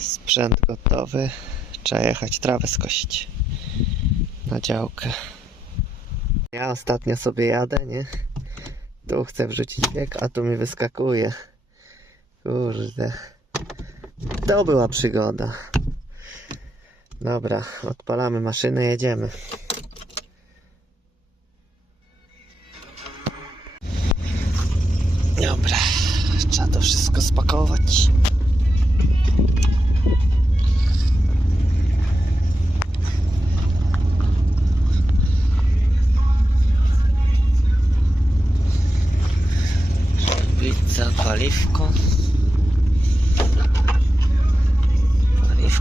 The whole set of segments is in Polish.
Sprzęt gotowy. Trzeba jechać trawę skosić na działkę. Ja ostatnio sobie jadę, nie? Tu chcę wrzucić bieg, a tu mi wyskakuje. Kurde. To była przygoda. Dobra, odpalamy maszynę, jedziemy.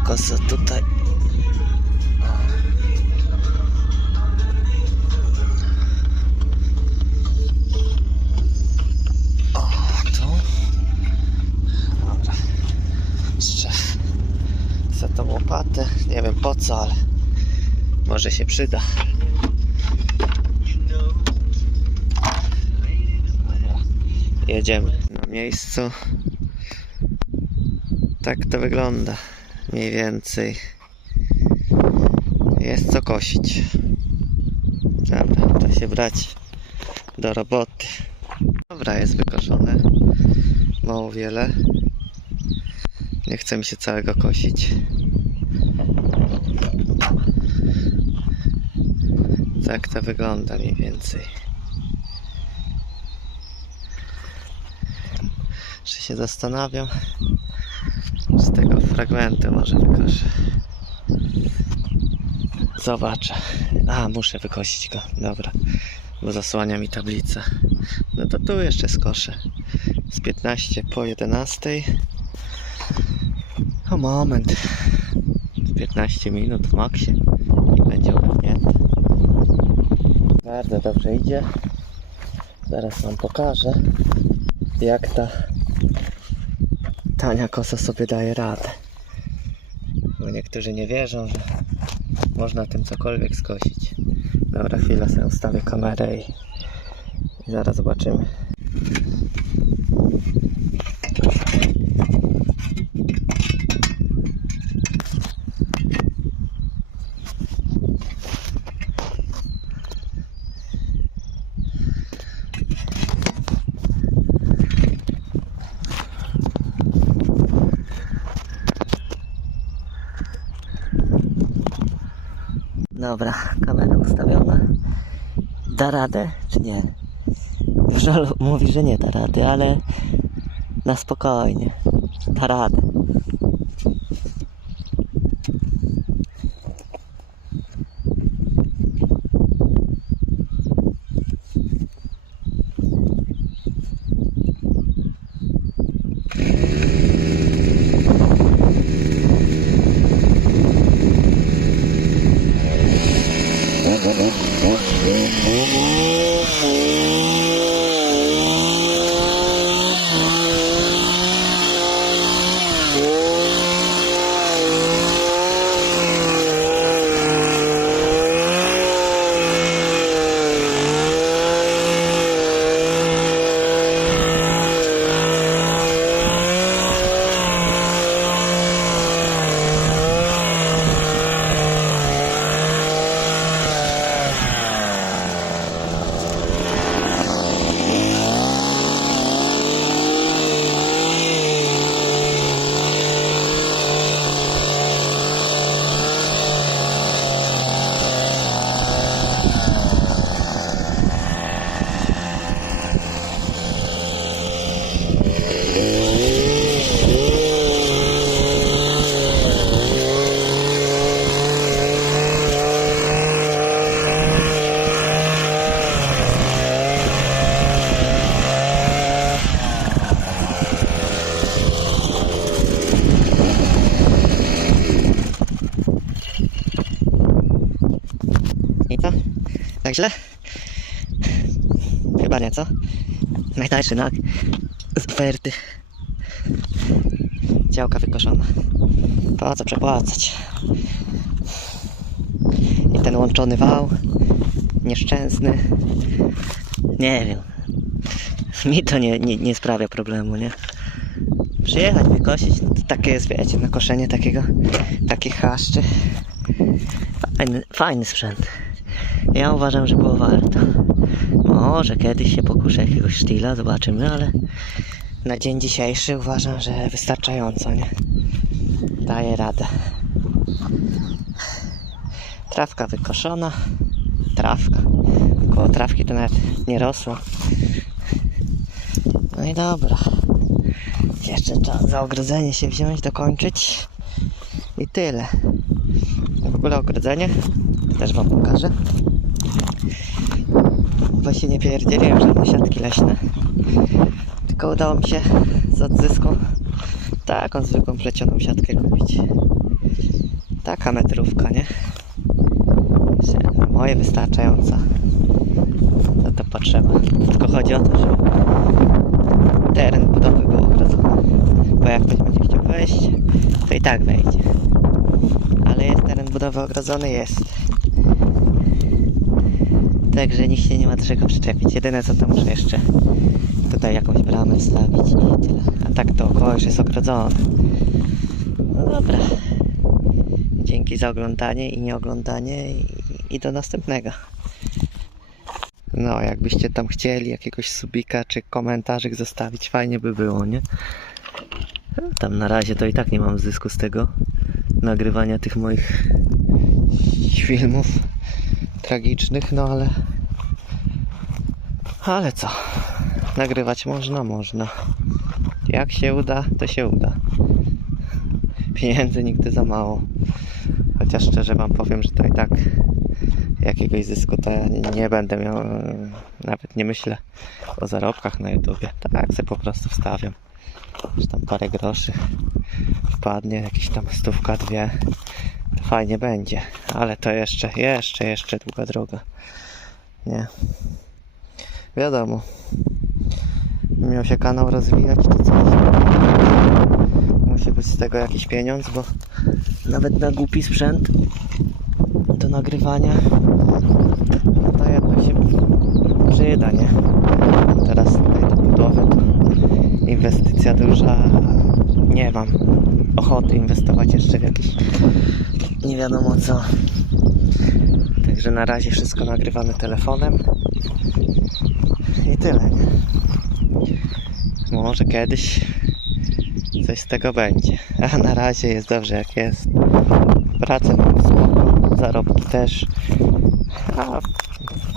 Paliwko co tutaj. O, tu. Dobra. Jeszcze łopatę. Nie wiem po co, ale może się przyda. Dobra. Jedziemy na miejscu. Tak to wygląda. Mniej więcej. Jest co kosić. Dobra, to się brać do roboty. Dobra, jest wykoszone. Mało wiele. Nie chce mi się całego kosić. Tak to wygląda mniej więcej. Jeszcze się zastanawiam. Z tego fragmentu może wykoszę. Zobaczę. A, muszę wykosić go. Dobra. Bo zasłania mi tablica. No to tu jeszcze skoszę. Z 15 po 11. O moment. 15 minut w maksie i będzie ogarnięte. Bardzo dobrze idzie. Zaraz Wam pokażę, jak ta tania kosa sobie daje radę. Bo niektórzy nie wierzą, że można tym cokolwiek skosić. Dobra, chwilę sobie ustawię kamerę i, i zaraz zobaczymy. Dobra, kamera ustawiona. Da radę, czy nie? Żol mówi, że nie da rady, ale na spokojnie. Da radę. I Tak źle? Chyba nie, co? Najdalszy nog z oferty. Działka wykoszona. Po co przepłacać? I ten łączony wał. Nieszczęsny. Nie wiem. Mi to nie, nie, nie sprawia problemu, nie? przyjechać, wykosić, no to takie jest, wiecie, na koszenie takiego, takich chaszczy. Fajny, fajny sprzęt. Ja uważam, że było warto. Może kiedyś się pokuszę jakiegoś sztila, zobaczymy, ale na dzień dzisiejszy uważam, że wystarczająco, nie? Daje radę. Trawka wykoszona. Trawka. Koło trawki to nawet nie rosło. No i dobra. Jeszcze trzeba za ogrodzenie się wziąć, dokończyć. I tyle. W ogóle ogrodzenie też wam pokażę. Się nie pierdzieliłem żadne siatki leśne. Tylko udało mi się z odzysku taką zwykłą plecioną siatkę kupić. Taka metrówka, nie? Że Moje wystarczająca. Co to potrzeba. Tylko chodzi o to, żeby teren budowy był ogrodzony. Bo jak ktoś będzie chciał wejść, to i tak wejdzie. Ale jest teren budowy ogrodzony, jest. Także nikt się nie ma do czego przyczepić. Jedyne co to muszę jeszcze tutaj jakąś bramę wstawić i tyle. A tak dookoła już jest ogrodzone. No dobra. Dzięki za oglądanie i nieoglądanie i, i do następnego. No, jakbyście tam chcieli jakiegoś subika czy komentarzyk zostawić, fajnie by było, nie? Tam na razie to i tak nie mam zysku z tego nagrywania tych moich filmów tragicznych, no ale ale co? Nagrywać można, można. Jak się uda, to się uda. Pieniędzy nigdy za mało. Chociaż szczerze wam powiem, że to i tak jakiegoś zysku to ja nie- będę miał. e, Nawet nie myślę o zarobkach na YouTubie. Tak se po prostu wstawiam. Że tam parę groszy wpadnie, jakieś tam stówka, dwie. Fajnie będzie. Ale to jeszcze, jeszcze, jeszcze długa droga. Nie. Wiadomo. Miał się kanał rozwijać czy coś. Musi być z tego jakiś pieniądz, bo nawet na głupi sprzęt do nagrywania to jednak się przyda, nie? Teraz tutaj do budowy to inwestycja duża. Nie mam ochoty inwestować jeszcze w jakieś nie wiadomo co. Także na razie wszystko nagrywane telefonem. I tyle, nie? Może kiedyś coś z tego będzie. A na razie jest dobrze jak jest. Pracę mam spoko, zarobki też. A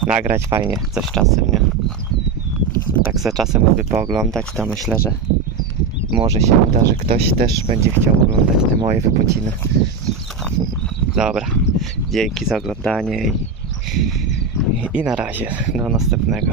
nagrać fajnie coś czasem, nie? Tak za czasem lubię pooglądać, to myślę, że może się uda, że ktoś też będzie chciał oglądać te moje wypociny. Dobra, dzięki za oglądanie i, i na razie, do następnego.